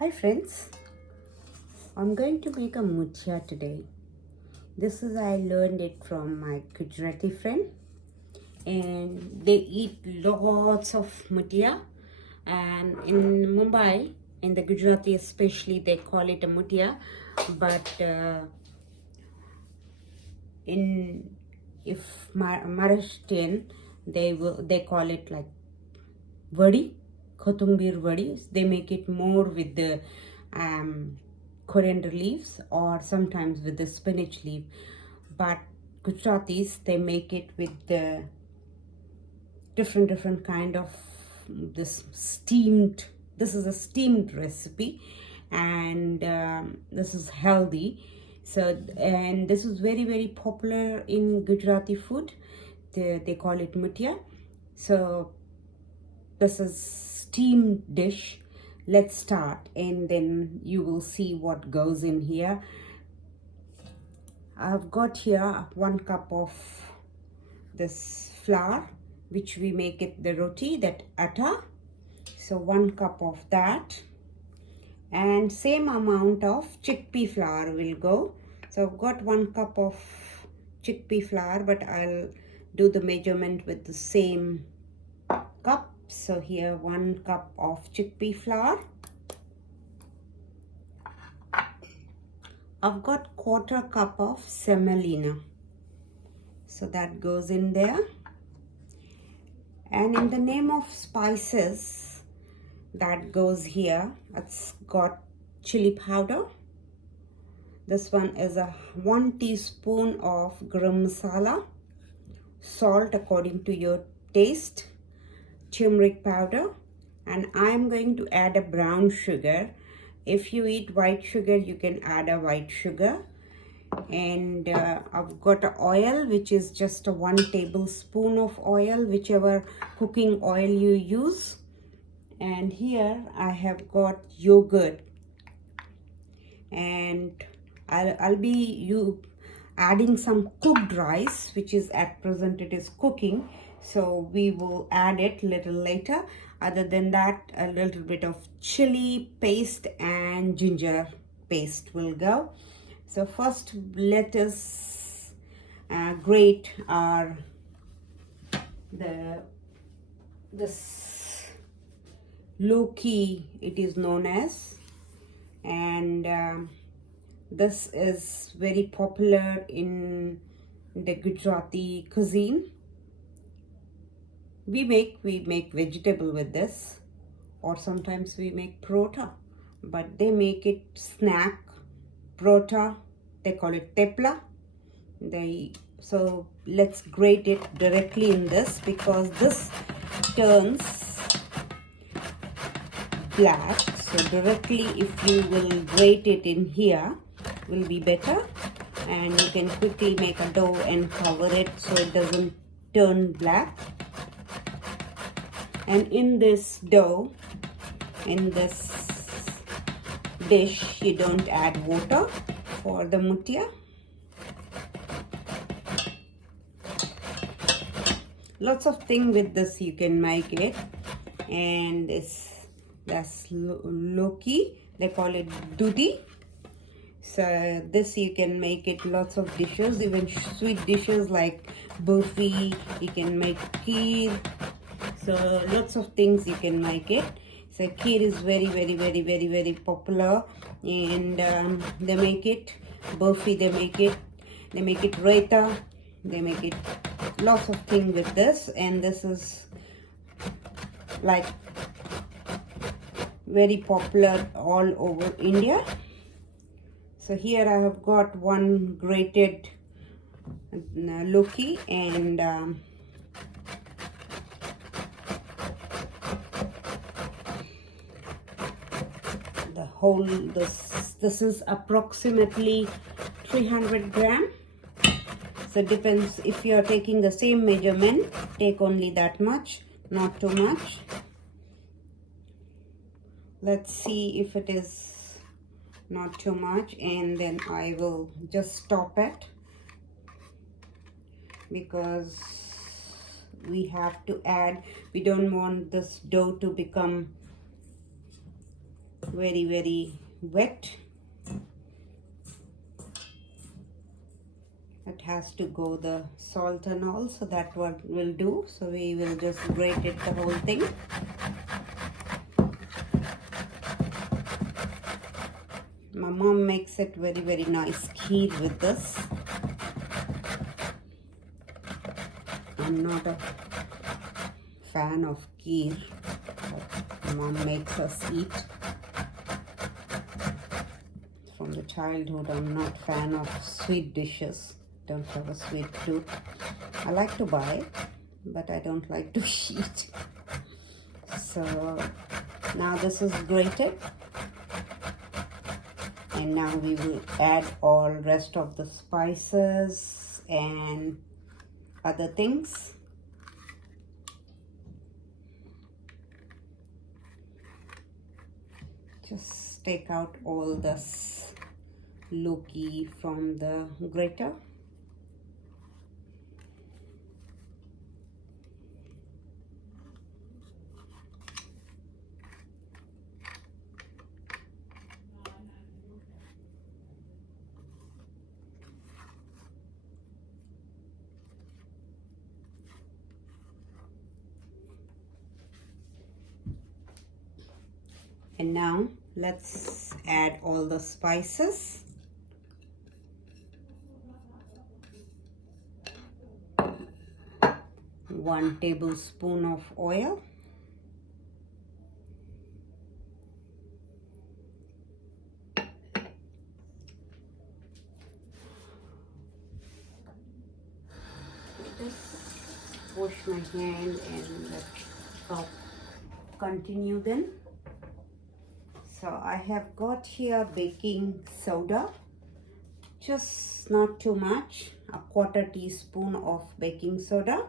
Hi friends, I'm going to make a muthia today. This is I learned it from my Gujarati friend, and they eat lots of muthia. And in Mumbai, in the Gujarati especially, they call it a muthia, but in if Maharashtrian, they call it like vadi, kotumbir vadi. They make it more with the coriander leaves or sometimes with the spinach leaf. But Gujaratis, they make it with the different kind of this steamed. This is a steamed recipe, and this is healthy. So, and this is very popular in Gujarati food. They call it muthia. So this is steamed dish. Let's start, and then you will see what goes in here. I've got here 1 cup of this flour, which we make it the roti, that atta. So 1 cup of that, and same amount of chickpea flour will go. So I've got 1 cup of chickpea flour, but I'll do the measurement with the same cup. So here 1 cup of chickpea flour. I've got 1/4 cup of semolina, so that goes in there. And in the name of spices that goes here, it's got chili powder. This one is a 1 teaspoon of garam masala, salt according to your taste, turmeric powder, and I'm going to add a brown sugar. If you eat white sugar, you can add a white sugar. And I've got a oil, which is just a 1 tablespoon of oil, whichever cooking oil you use. And here I have got yogurt, and I'll be adding some cooked rice, which is at present it is cooking, so we will add it little later. Other than that, a little bit of chili paste and ginger paste will go. So first let us grate our this Lauki, it is known as, and this is very popular in the Gujarati cuisine. We make vegetable with this, or sometimes we make prota, but they make it snack prota. They call it tepla. So let's grate it directly in this, because this turns black. So directly, if you will grate it in here, will be better, and you can quickly make a dough and cover it so it doesn't turn black. And in this dough, in this dish, you don't add water for the muthia. Lots of things with this you can make it. And that's Lauki, they call it Dudhi. So this you can make it lots of dishes, even sweet dishes like burfi, you can make kheer. So lots of things you can make it. So kheer is very popular, and they make it burfi, they make it raita, they make it lots of things with this. And this is like very popular all over India. So here I have got 1 grated Lauki, and the whole, this is approximately 300 gram. So depends, if you are taking the same measurement, take only that much, not too much. Let's see if it is not too much, and then I will just stop it, because we have to add, we don't want this dough to become very wet. It has to go the salt and all, so that what will do. So we will just grate it the whole thing. My mom makes it very nice kheer with this. I'm not a fan of kheer, but mom makes us eat. From the childhood, I'm not fan of sweet dishes. Don't have a sweet tooth. I like to buy, but I don't like to eat. So now this is grated, and now we will add all rest of the spices and other things. Just take out all this Lauki from the grater. And now let's add all the spices. One tablespoon of oil. Just wash my hand and let's continue then. So I have got here baking soda, just not too much, a quarter teaspoon of baking soda,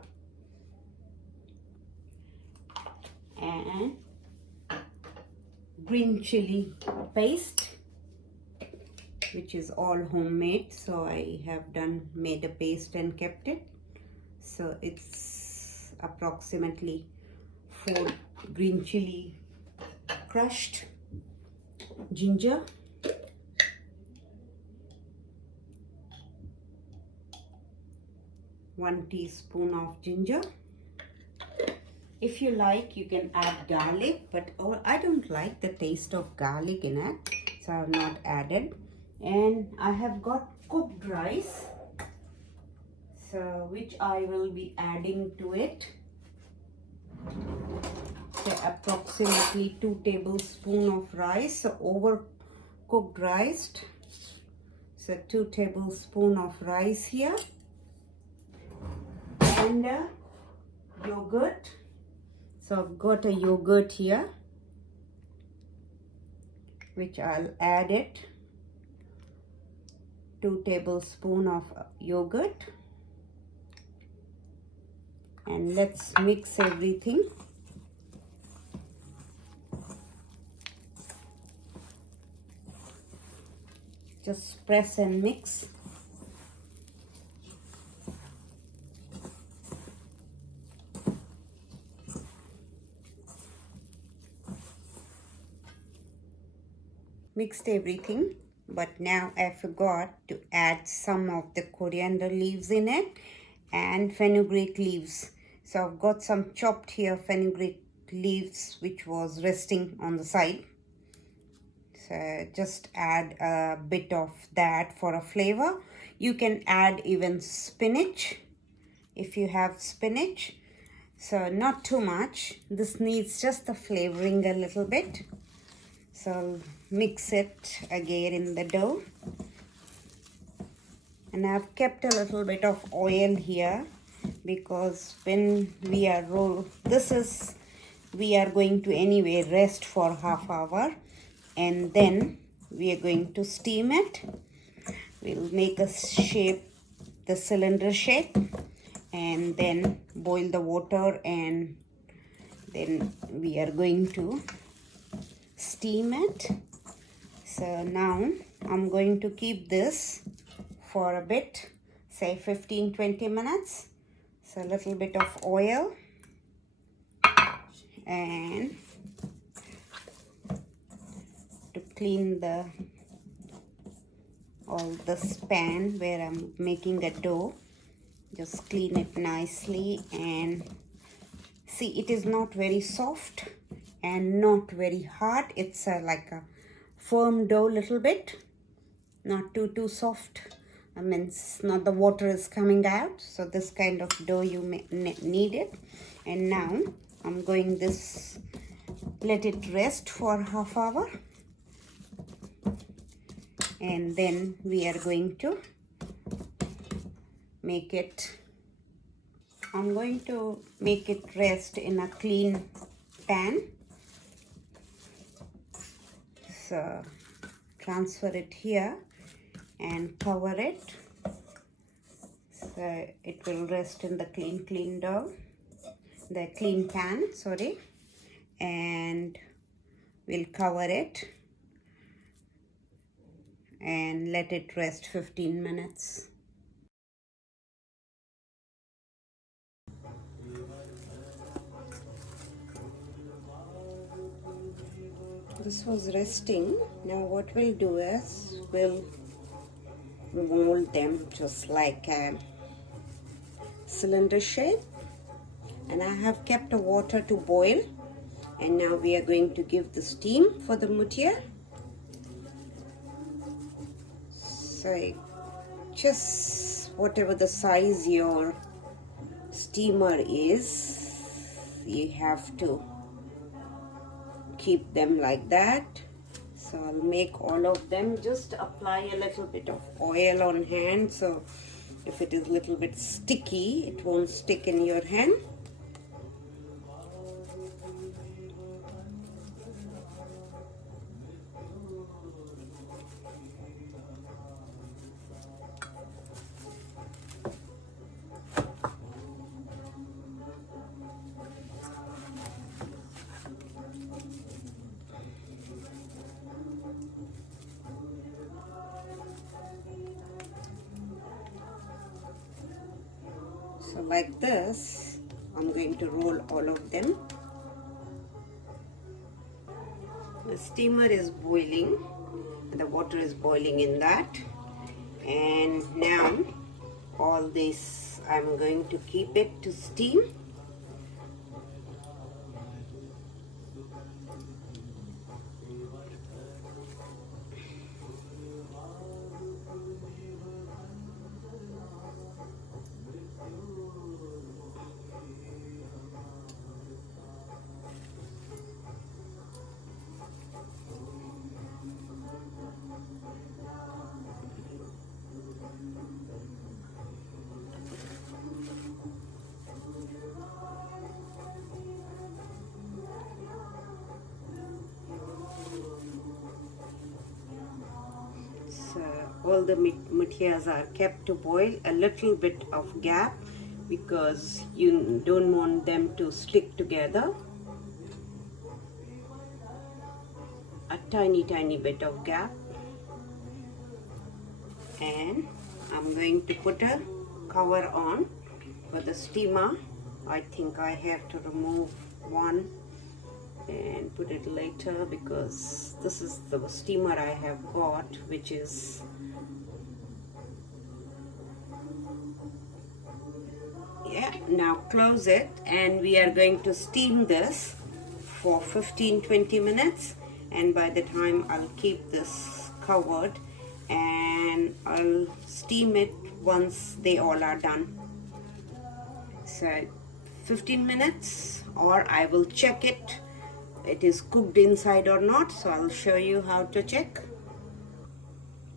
and green chili paste, which is all homemade. So I have made a paste and kept it. So it's approximately 4 green chili crushed, ginger, one teaspoon of ginger. If you like, you can add garlic, but I don't like the taste of garlic in it, so I have not added. And I have got cooked rice, so which I will be adding to it. So approximately 2 tablespoons of rice, so overcooked rice. So 2 tablespoons of rice here, and yogurt. So I've got a yogurt here, which I'll add it. 2 tablespoons of yogurt, and let's mix everything. Just press and mix. Mixed everything, but now I forgot to add some of the coriander leaves in it and fenugreek leaves. So I've got some chopped here fenugreek leaves which was resting on the side. So just add a bit of that for a flavor. You can add even spinach if you have spinach. So not too much. This needs just the flavoring a little bit. So I'll mix it again in the dough. And I've kept a little bit of oil here because when we are we are going to anyway rest for half hour, and then we are going to steam it. We'll make a shape, the cylinder shape, and then boil the water, and then we are going to steam it. So now I'm going to keep this for a bit, say 15-20 minutes. So a little bit of oil and clean all this pan where I'm making a dough. Just clean it nicely, and see, it is not very soft and not very hard. It's like a firm dough, little bit, not too soft. I mean, it's not, the water is coming out, so this kind of dough you may need it. And now I'm going let it rest for half hour, and then we are going to make it. I'm going to make it rest in a clean pan. So transfer it here and cover it, so it will rest in the clean dough, the clean pan, sorry, and we'll cover it and let it rest 15 minutes. This was resting. Now what we'll do is we'll mold them just like a cylinder shape, and I have kept the water to boil, and now we are going to give the steam for the muthiya. So just whatever the size your steamer is, you have to keep them like that. So I'll make all of them. Just apply a little bit of oil on hand, so if it is a little bit sticky, it won't stick in your hand. So like this, I'm going to roll all of them. The steamer is boiling, the water is boiling in that, and now all this I'm going to keep it to steam. All the muthiyas are kept to boil, a little bit of gap because you don't want them to stick together. A tiny bit of gap, and I'm going to put a cover on for the steamer. I think I have to remove one and put it later because this is the steamer I have got, which is now close it, and we are going to steam this for 15-20 minutes, and by the time I'll keep this covered and I'll steam it once they all are done. So 15 minutes, or I will check it is cooked inside or not, so I'll show you how to check.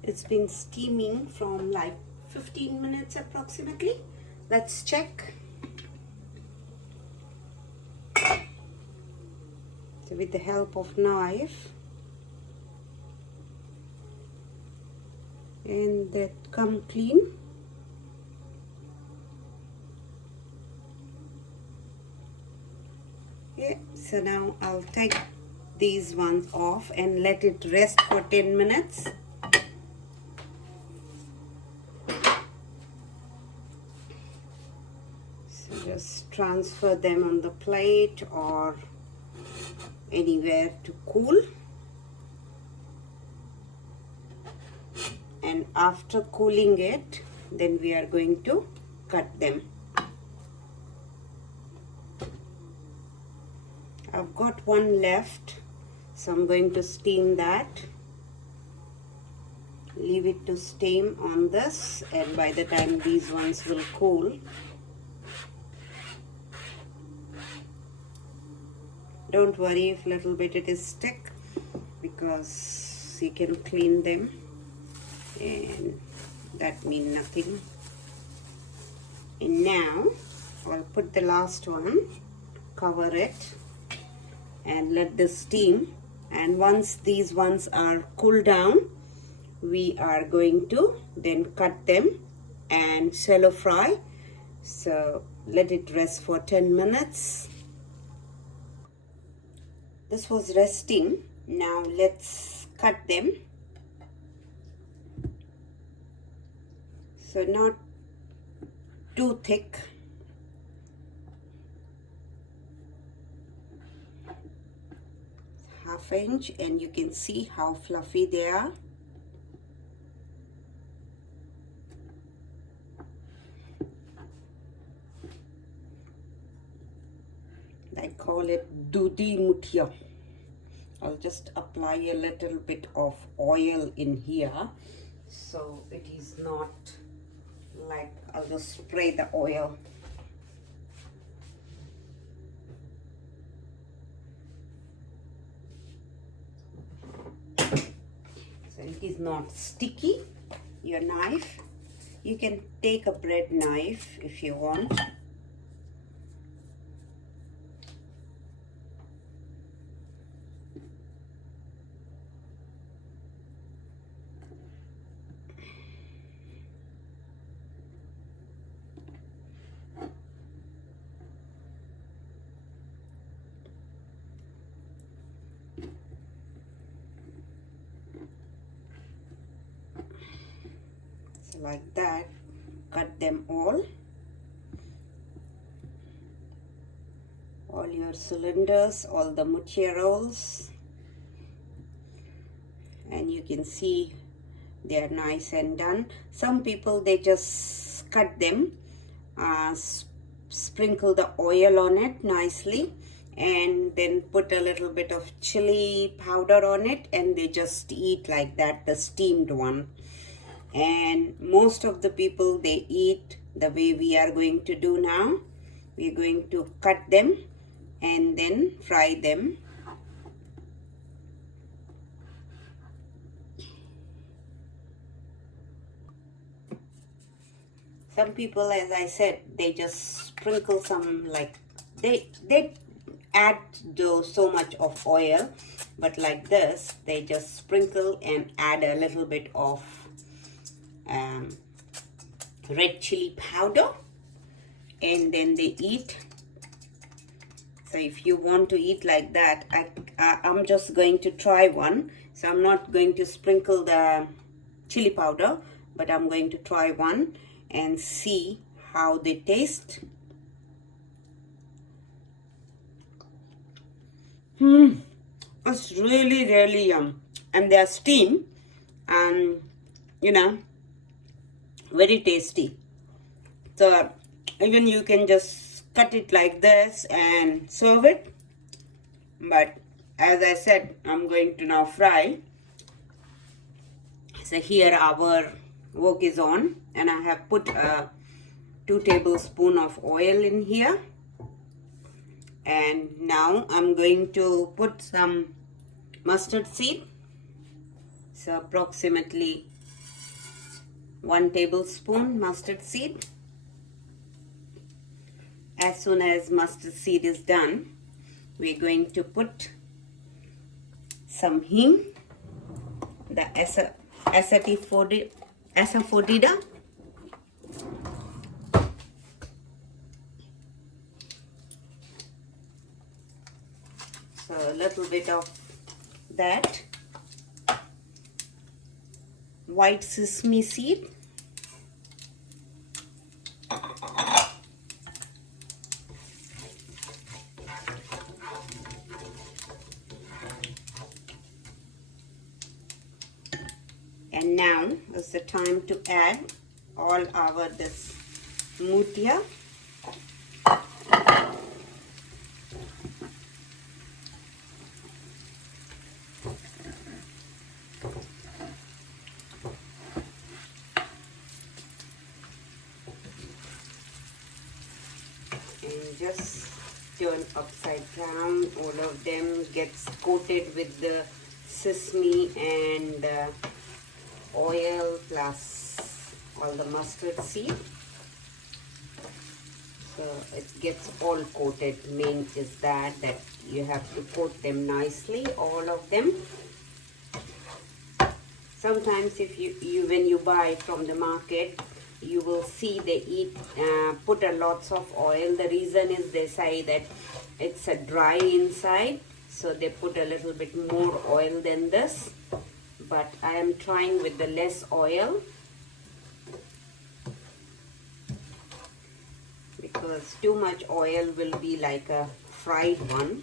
It's been steaming from like 15 minutes approximately. Let's check. So with the help of knife, and that come clean. Yeah, so now I'll take these ones off and let it rest for 10 minutes. So just transfer them on the plate or anywhere to cool. after cooling it, then we are going to cut them. I've got one left, so I'm going to steam that. Leave it to steam on this, and by the time these ones will cool, don't worry if little bit it is stick, because you can clean them and that means nothing. And now I'll put the last one, cover it and let this steam, and once these ones are cooled down, we are going to then cut them and shallow fry. So let it rest for 10 minutes. This was resting. Now let's cut them. So not too thick. Half inch, and you can see how fluffy they are. I call it Dudhi Muthiya. I'll just apply a little bit of oil in here, so it is not like I'll just spray the oil. So it is not sticky. Your knife, you can take a bread knife if you want. Like that, cut them all your cylinders, all the muthiya rolls, and you can see they are nice and done. Some people, they just cut them, sprinkle the oil on it nicely, and then put a little bit of chili powder on it, and they just eat like that, the steamed one. And most of the people, they eat the way we are going to do now. We are going to cut them and then fry them. Some people, as I said, they just sprinkle some, like they add so much of oil, but like this, they just sprinkle and add a little bit of red chili powder, and then they eat. So if you want to eat like that, I'm just going to try one. So I'm not going to sprinkle the chili powder, but I'm going to try one and see how they taste. It's really, really yum. And they are steamed, and you know, very tasty. So even you can just cut it like this and serve it, but as I said, I'm going to now fry. So here our wok is on, and I have put 2 tablespoons of oil in here, and now I'm going to put some mustard seed. So approximately 1 tablespoon mustard seed. As soon as mustard seed is done, we're going to put some hing, the asafoetida, so a little bit of that, white sesame seed, And now is the time to add all our this muthia. And just turn upside down. All of them gets coated with the sesame and oil plus all the mustard seed. So it gets all coated. Main is that you have to coat them nicely, all of them. Sometimes if you when you buy from the market, you will see they put a lots of oil. The reason is they say that it's a dry inside, so they put a little bit more oil than this. But I am trying with the less oil, because too much oil will be like a fried one.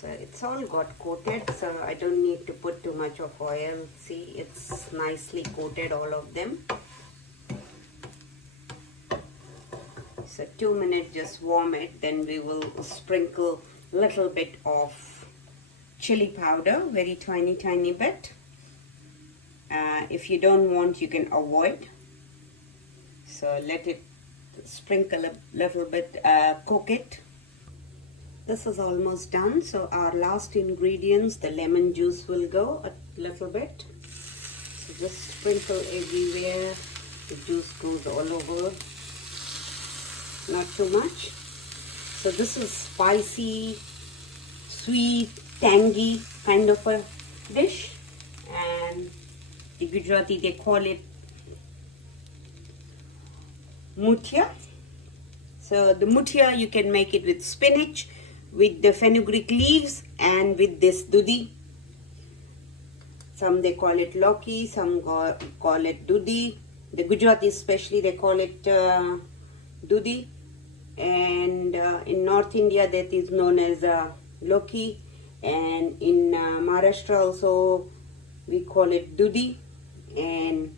So it's all got coated, so I don't need to put too much of oil. See, it's nicely coated, all of them. So 2 minutes, just warm it. Then we will sprinkle a little bit of chili powder, very tiny bit. If you don't want, you can avoid. So let it sprinkle a little bit, cook it. This is almost done. So our last ingredients, the lemon juice will go a little bit. So just sprinkle everywhere. The juice goes all over. Not too much. So this is spicy, sweet, tangy kind of a dish. And the Gujarati, they call it Muthiya. So the Muthiya, you can make it with spinach, with the fenugreek leaves, and with this Dudhi. Some they call it Lauki, some call it Dudhi. The Gujarati especially, they call it Dudhi. And in North India, that is known as Lauki. And in Maharashtra also, we call it Dudhi. And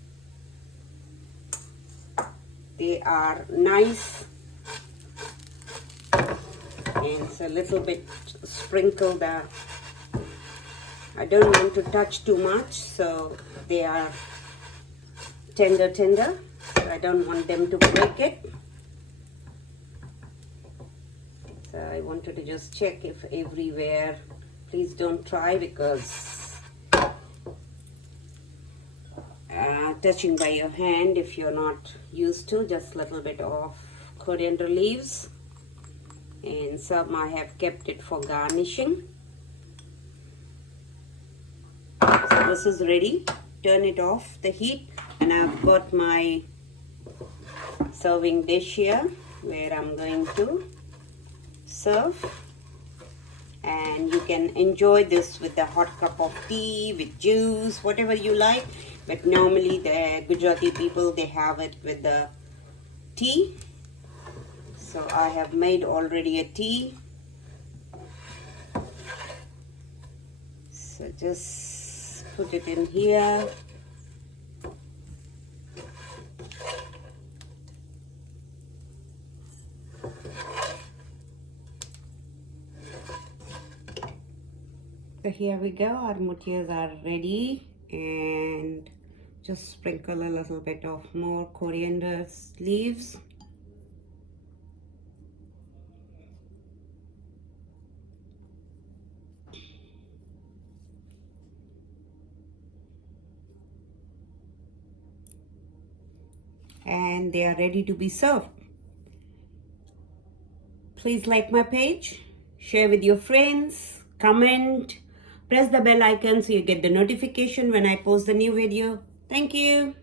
they are nice. And so a little bit sprinkle the, I don't want to touch too much, so they are tender, so I don't want them to break it. So I wanted to just check if everywhere, please don't try, because touching by your hand, if you're not used to, just a little bit of coriander leaves. And some I have kept it for garnishing. So this is ready. Turn it off the heat, and I've got my serving dish here where I'm going to serve. And you can enjoy this with a hot cup of tea, with juice, whatever you like. But normally the Gujarati people, they have it with the tea. So I have made already a tea. So just put it in here. So here we go, our muthiyas are ready, and just sprinkle a little bit of more coriander leaves. And they are ready to be served. Please like my page, share with your friends, comment, press the bell icon so you get the notification when I post the new video. Thank you.